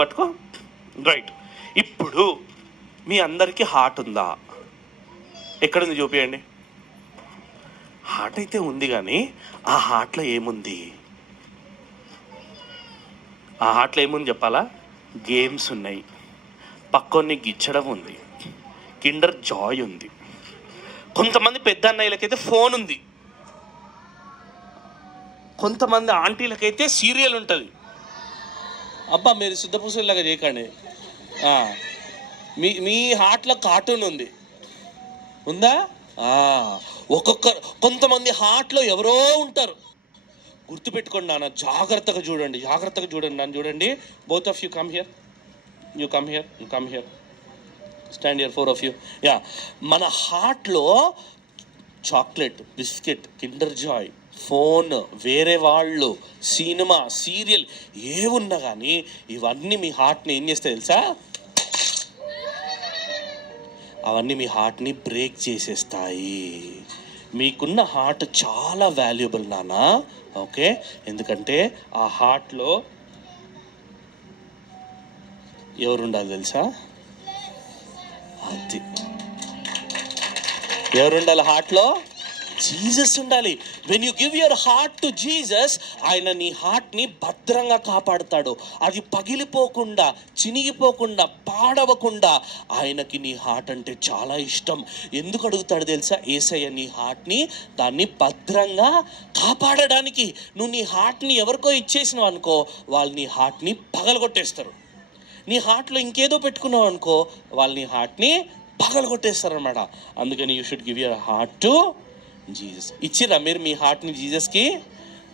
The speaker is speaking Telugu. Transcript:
పట్టుకో. రైట్. ఇప్పుడు మీ అందరికీ హార్ట్ ఉందా? ఎక్కడుంది చూపియండి. హార్ట్ అయితే ఉంది, కానీ ఆ హార్ట్లో ఏముంది? ఆ హార్ట్లో ఏముంది చెప్పాలా? గేమ్స్ ఉన్నాయి, పక్కొన్ని గిచ్చడం ఉంది, కిండర్ జాయ్ ఉంది. కొంతమంది పెద్ద అన్నయ్యలకైతే ఫోన్ ఉంది, కొంతమంది ఆంటీలకైతే సీరియల్ ఉంటుంది. అబ్బా మీరు శుద్ధపూసలాగా చేయకండి. మీ హార్ట్లో కార్టూన్ ఉంది, ఉందా? కొంతమంది హార్ట్లో ఎవరో ఉంటారు. గుర్తుపెట్టుకోండి నాన్న, జాగ్రత్తగా చూడండి, నన్ను చూడండి. Both of you come here, you come here, stand here, 4 of you. మన హార్ట్లో chocolate, biscuit, Kinder Joy, phone, వేరే వాళ్ళు, సినిమా, సీరియల్ ఏమున్నా కానీ ఇవన్నీ మీ హార్ట్ని ఏం చేస్తాయి తెలుసా? అవన్నీ మీ హార్ట్ని బ్రేక్ చేసేస్తాయి. మీకున్న హార్ట్ చాలా వాల్యుబుల్ నాన్న, ఓకే? ఎందుకంటే ఆ హార్ట్లో ఎవరుండాలి తెలుసా? అది ఎవరుండాలి హార్ట్లో? జీసస్ ఉండాలి. When you give your heart to Jesus, ఆయన నీ హార్ట్ని భద్రంగా కాపాడుతాడు. అది పగిలిపోకుండా, చినిగిపోకుండా, పాడవకుండా. ఆయనకి నీ హార్ట్ అంటే చాలా ఇష్టం. ఎందుకు అడుగుతాడు తెలుసా? యేసయ్య నీ హార్ట్ని, దాన్ని భద్రంగా కాపాడడానికి. నువ్వు నీ హార్ట్ని ఎవరికో ఇచ్చేసినావు అనుకో, వాళ్ళు నీ హార్ట్ని పగలగొట్టేస్తారు. నీ హార్ట్లో ఇంకేదో పెట్టుకున్నావు అనుకో, వాళ్ళు నీ హార్ట్ని పగలగొట్టేస్తారు అనమాట. అందుకని you should give your heart to Jesus. ఇచ్చిరా మీరు మీ హార్ట్ని జీసస్కి?